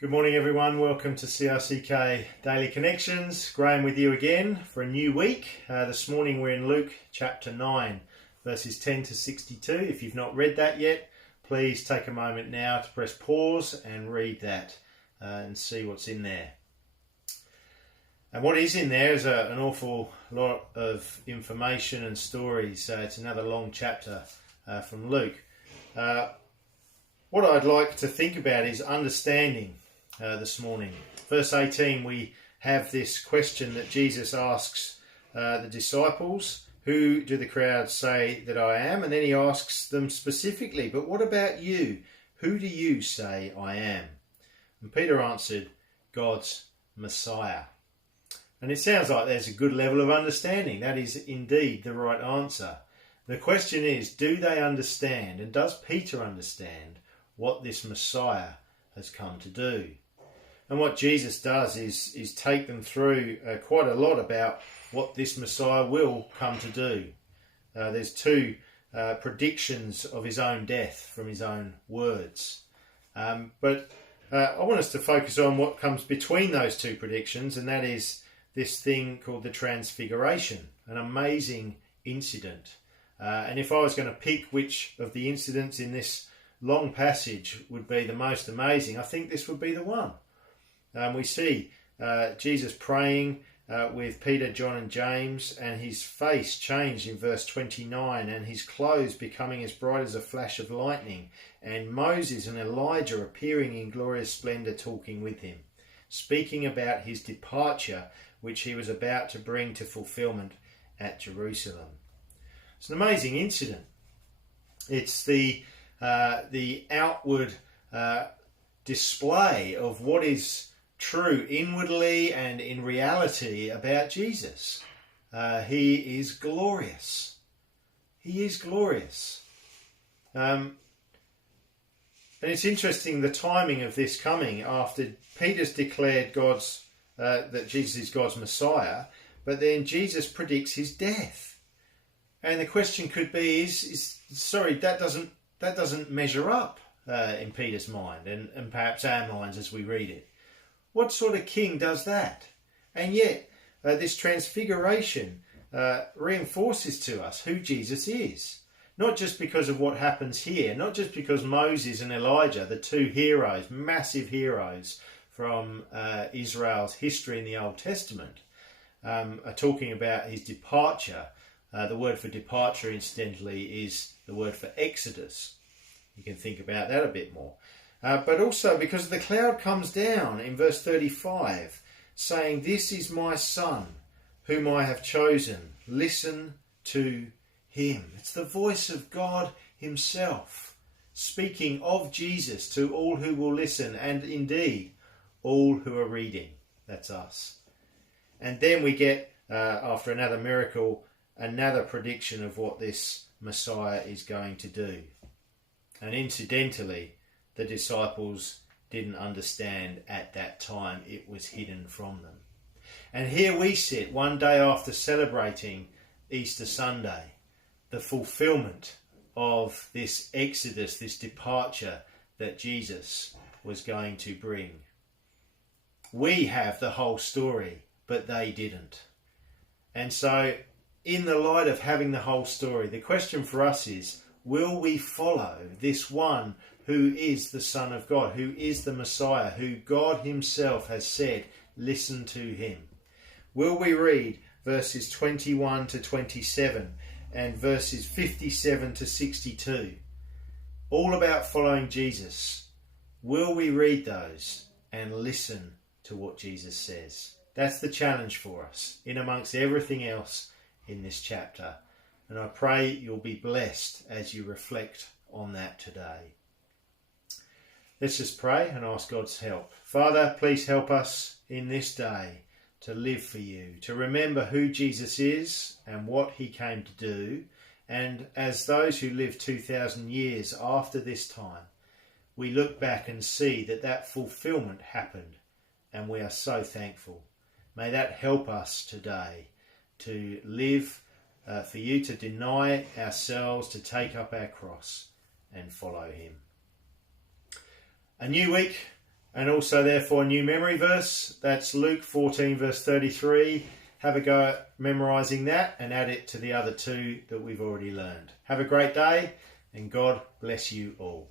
Good morning everyone, welcome to CRCK Daily Connections. Graham with you again for a new week. This morning we're in Luke chapter 9 verses 10 to 62. If you've not read that yet, please take a moment now to press pause and read that and see what's in there. And what is in there is an awful lot of information and stories. It's another long chapter from Luke. What I'd like to think about is understanding this morning. Verse 18, we have this question that Jesus asks the disciples, who do the crowd say that I am? And then he asks them specifically, but what about you? Who do you say I am? And Peter answered, God's Messiah. And it sounds like there's a good level of understanding. That is indeed the right answer. The question is, do they understand, and does Peter understand what this Messiah has come to do? And what Jesus does is take them through quite a lot about what this Messiah will come to do. There's two predictions of his own death from his own words. But I want us to focus on what comes between those two predictions, and that is this thing called the Transfiguration, an amazing incident. And if I was going to pick which of the incidents in this long passage would be the most amazing, I think this would be the one. We see Jesus praying with Peter, John and James, and his face changed in verse 29, and his clothes becoming as bright as a flash of lightning, and Moses and Elijah appearing in glorious splendour talking with him, speaking about his departure, which he was about to bring to fulfilment at Jerusalem. It's an amazing incident. It's the outward display of what is true inwardly and in reality about Jesus. He is glorious. He is glorious. And it's interesting the timing of this coming after Peter's declared that Jesus is God's Messiah, but then Jesus predicts his death. And the question could be, that doesn't measure up in Peter's mind and perhaps our minds as we read it. What sort of king does that? And yet, this transfiguration reinforces to us who Jesus is. Not just because of what happens here, not just because Moses and Elijah, the two heroes, massive heroes from Israel's history in the Old Testament, are talking about his departure. The word for departure, incidentally, is the word for Exodus. You can think about that a bit more. But also because the cloud comes down in verse 35, saying, "This is my son, whom I have chosen. Listen to him." It's the voice of God himself, speaking of Jesus to all who will listen, and indeed all who are reading. That's us. And then we get, after another miracle, another prediction of what this Messiah is going to do. And incidentally, the disciples didn't understand at that time. It was hidden from them. And here we sit one day after celebrating Easter Sunday, the fulfillment of this exodus, this departure that Jesus was going to bring. We have the whole story, but they didn't. And so, in the light of having the whole story, the question for us is, will we follow this one who is the Son of God, who is the Messiah, who God himself has said, listen to him? Will we read verses 21 to 27 and verses 57 to 62, all about following Jesus? Will we read those and listen to what Jesus says? That's the challenge for us in amongst everything else in this chapter. And I pray you'll be blessed as you reflect on that today. Let's just pray and ask God's help. Father, please help us in this day to live for you, to remember who Jesus is and what he came to do. And as those who lived 2,000 years after this time, we look back and see that fulfillment happened, and we are so thankful. May that help us today to live for you, to deny ourselves, to take up our cross and follow him. A new week, And also therefore a new memory verse. That's Luke 14 verse 33. Have a go at memorising that and add it to the other two that we've already learned. Have a great day and God bless you all.